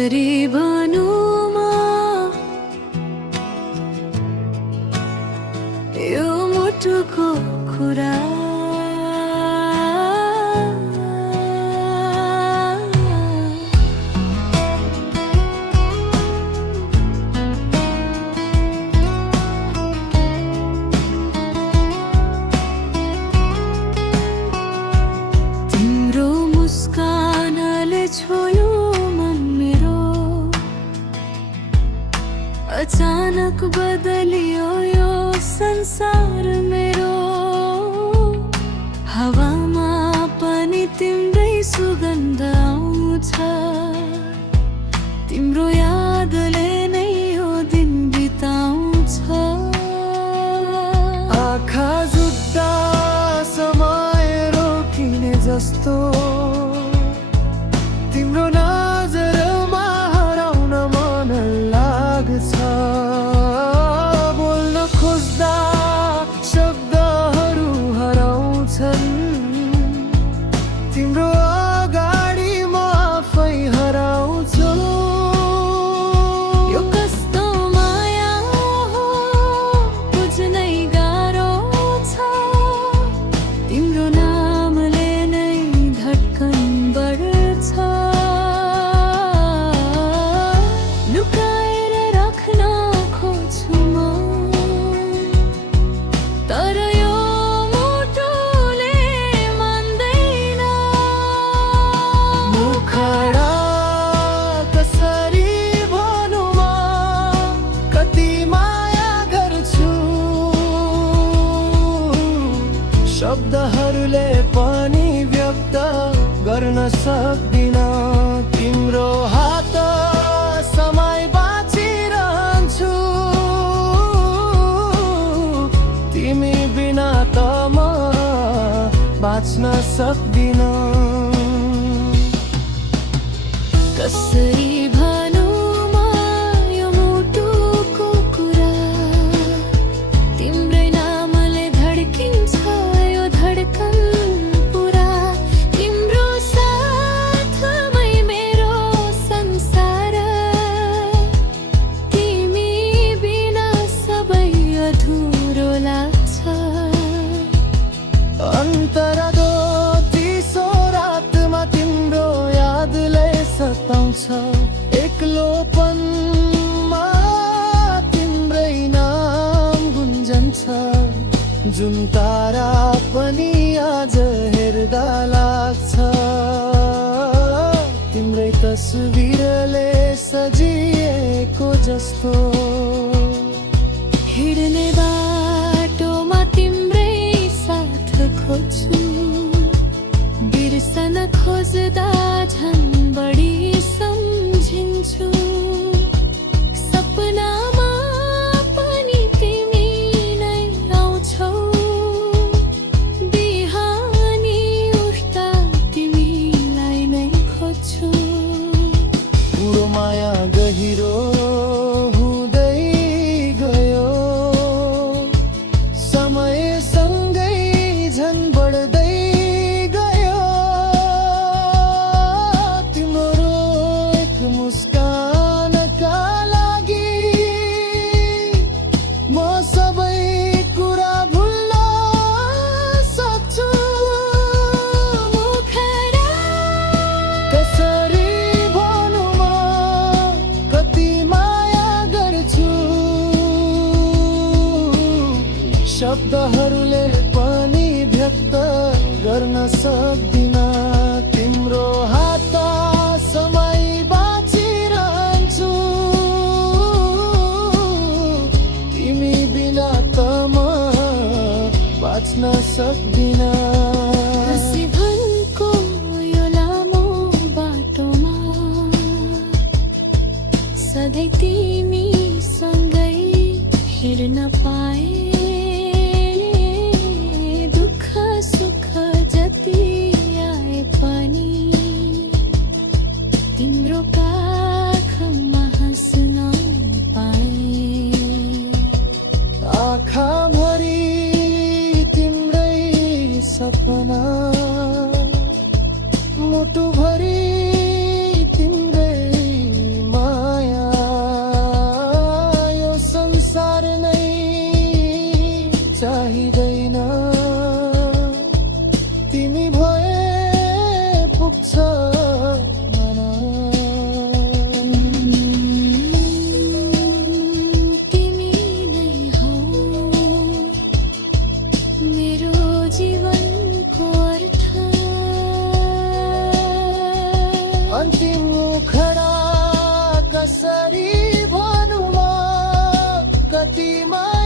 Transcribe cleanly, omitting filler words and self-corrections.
कसरी भनौँ म यो मुटुको कुरा। तिम्रो मुस्कानले छोयो मन मेरो, अचानक बदलियो यो संसार मेरो। हावामा पनि तिम्रै सुगन्ध आउँछ, तिम्रो यादले नै यो दिन बिताउँछ। आँखा जुत्ता समय रोकिने जस्तो तिम्रो नजरमा हराउन मन लाग्छ। बोल्न खोज्दा शब्दहरू हराउँछन्, तिम्रो अगाडि म आफै हराउँछु। यो कस्तो माया हो बुझ्नै गाह्रो छ, तिम्रो नामले नै धड्कन बढ्छ। लुकाएर राख्न खोज्छु म, तर यो मुटुले मान्दैन। मुखडा कसरी भनौँ म कति माया गर्छु, शब्दहरूले पनि व्यक्त गर्न सक्दिन। तिम्रो हात समय बाँचिरहन्छु, तिमी बिना त म बाँच्न सक्दिन। कसरी भनौँ म यो मुटुको कुरा, तिम्रै नामले धड्किन्छ यो धड्कन पुरा। तिम्रो साथमै मेरो संसार, तिमी बिना सबै अधुरो लाग्छ। अन्तरदो चिसो रातमा तिम्रो यादले सताउँछ, एक्लोपनमा तिम्रै नाम गुन्जन्छ। जुन तारा पनि आज हेर्दा लाग्छ, तिम्रै तस्बिरले सजिएको जस्तो। हिँड्ने बाटोमा तिम्रै साथ खोज्छु, बिर्सन खोज्दा झन् बढी सम्झिन्छु। सपनामा पनि तिमी नै आउँछौ, बिहानी उठ्दा तिमीलाई नै खोज्छु। पुरो माया गहिरो हुँदै गयो, समयसँगै झन् बढ्दै गयो। तिम्रो एक मुस्कानका लागि म सबै कुरा भुल्न सक्छु। मुखडा कसरी भनौँ म कति माया गर्छु, शब्दहरूले पनि व्यक्त गर्न सक्दिन। तिम्रो हात समय बाँचिरहन्छु, तिमी बिना त म बाँच्न सक्दिन। जीवनको यो लामो बाटोमा सधैँ तिमीसँगै हिँड्न पाए। दुःख सुख जति आए पनि तिम्रो काखमा हाँस्न पाए। आँखाभरि तिम्रै सपना, मुटुभरि तिम्रै कसरी भनुमा कतिमा